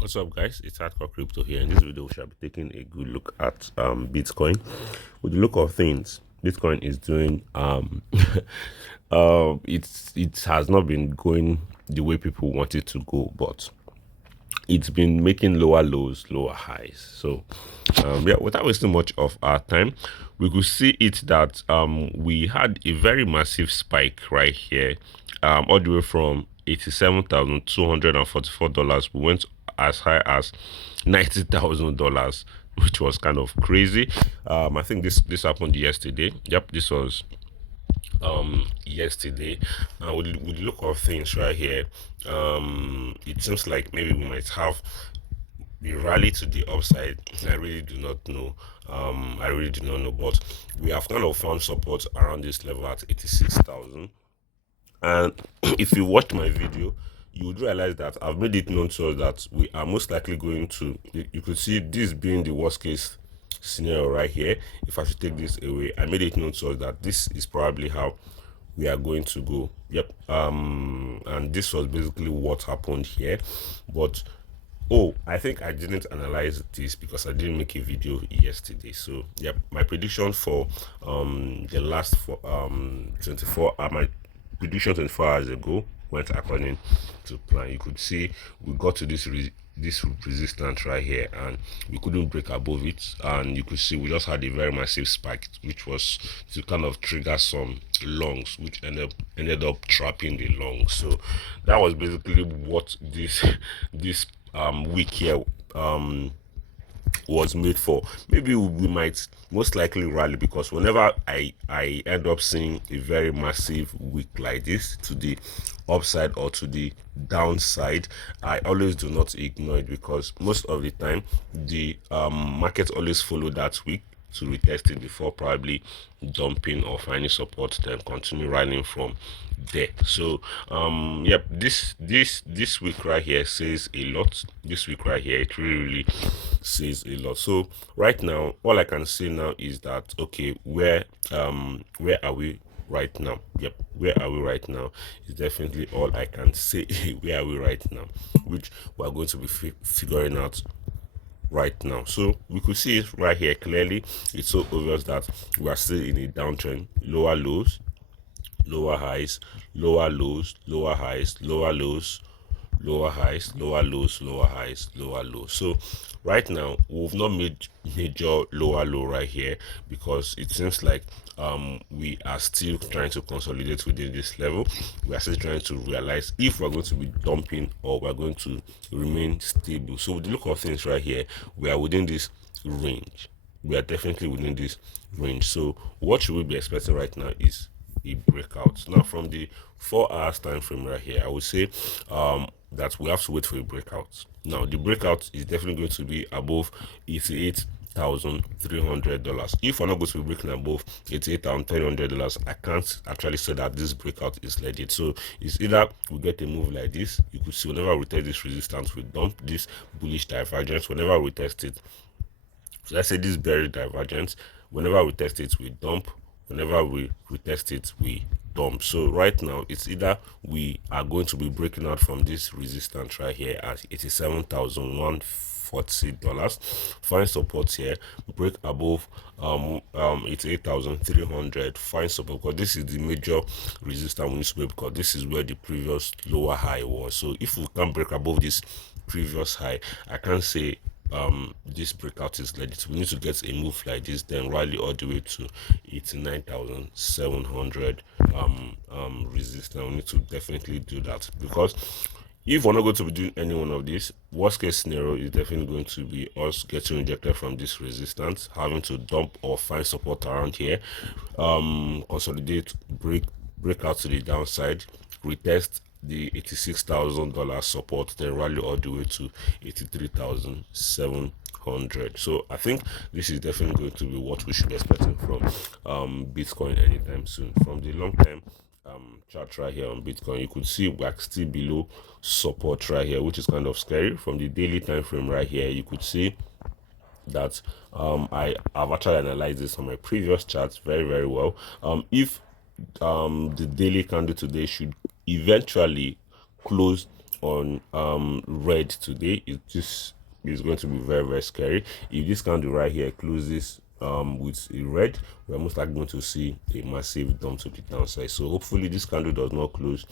What's up, guys? It's Hardcore Crypto here. In this video, we shall be taking a good look at Bitcoin. With the look of things, Bitcoin is doing it has not been going the way people want it to go, but it's been making lower lows, lower highs. So, yeah, without wasting much of our time, we could see it that we had a very massive spike right here, all the way from $87,244. We went as high as $90,000, which was kind of crazy. I think this happened yesterday. Yep, this was yesterday. With the look of things right here, it seems like maybe we might have the rally to the upside. I really do not know. I really do not know, but we have kind of found support around this level at 86,000. And if you watch my video, you would realize that I've made it known to us that we are most likely going to. You could see this being the worst case scenario right here. If I should take this away, I made it known to us that this is probably how we are going to go. Yep. And this was basically what happened here. But oh, I think I didn't analyze this because I didn't make a video yesterday. So yep, my prediction for the last 24 my prediction 24 hours ago went according to plan. You could see we got to this resistance right here and we couldn't break above it, and you could see we just had a very massive spike, which was to kind of trigger some longs, which ended up trapping the longs. So that was basically what this week here was made for. Maybe we might most likely rally, because whenever I end up seeing a very massive week like this to the upside or to the downside, I always do not ignore it, because most of the time the market always follow that week to retest it before probably dumping or finding support, then continue rallying from there. So yep, this week right here says a lot. This week right here, it really says a lot. So right now, all I can say now is that okay, where are we right now? Yep, where are we right now is definitely all I can say. Where are we right now, which we are going to be figuring out right now. So we could see it right here clearly. It's so obvious that we are still in a downtrend. Lower lows, lower highs, lower lows, lower highs, lower lows, lower highs, lower lows, lower highs, lower lows. So right now we've not made major lower low right here, because it seems like we are still trying to consolidate within this level. We are still trying to realize if we're going to be dumping or we're going to remain stable. So with the look of things right here, we are within this range. We are definitely within this range. So what should we be expecting right now is a breakout. Now from the 4 hours time frame right here, I would say that we have to wait for a breakout. Now the breakout is definitely going to be above $88,300. If we're not going to be breaking above $88,300, I can't actually say that this breakout is legit. So it's either we get a move like this. You could see whenever we test this resistance, we dump this bullish divergence. Whenever we test it, so let's say this bearish divergence, whenever we test it, we dump. Whenever we retest it, we dump. So right now, it's either we are going to be breaking out from this resistance right here at $87,140, find support here, break above 88,300, find support, because this is the major resistance we need to break, because this is where the previous lower high was. So if we can't break above this previous high, I can't say this breakout is legit. We need to get a move like this, then rally all the way to 89,700 resistance. We need to definitely do that, because if we're not going to be doing any one of these, worst case scenario is definitely going to be us getting rejected from this resistance, having to dump or find support around here, consolidate, break out to the downside, retest the $86,000 support, then rally all the way to 83,700. So I think this is definitely going to be what we should be expecting from Bitcoin anytime soon. From the long term chart right here on Bitcoin, you could see we're still below support right here, which is kind of scary. From the daily time frame right here, you could see that I have actually analyzed this on my previous charts very well. If the daily candle today should eventually close on red today, it just is going to be very, very scary. If this candle right here closes with a red, we're most likely going to see a massive dump to the downside. So hopefully this candle does not close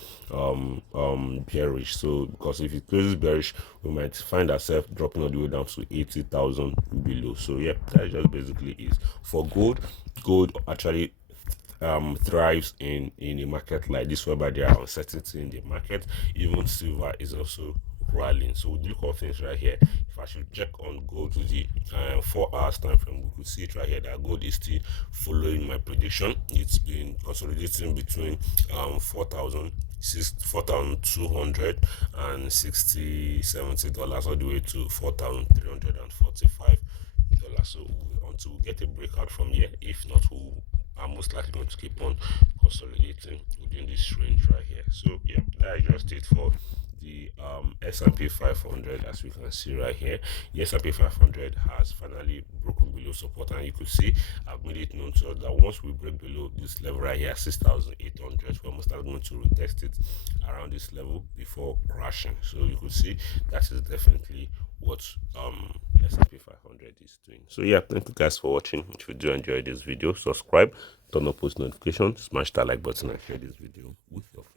bearish. So because if it closes bearish, we might find ourselves dropping all the way down to 80,000 below. So yeah, that just basically is for gold. Gold actually thrives in a market like this, whereby there are uncertainty in the market. Even silver is also rallying. So with the look of things right here, if I should check on gold to the 4 hours time frame, we could see it right here that gold is still following my prediction. It's been consolidating between 4,200 and 60 $70 all the way to 4,345 dollars. So until we get a breakout from here, if not, we'll are most likely going to keep on consolidating within this range right here. So yeah, that is just it for the S&P 500. As we can see right here, the S&P 500 has finally broken below support, and you could see I've made it known to us that once we break below this level right here, 6,800, we're most likely going to retest it around this level before crashing. So you could see that is definitely what S&P 500 is doing. So yeah, thank you guys for watching. If you do enjoy this video, subscribe, turn on post notifications, smash that like button, and share this video with your friends.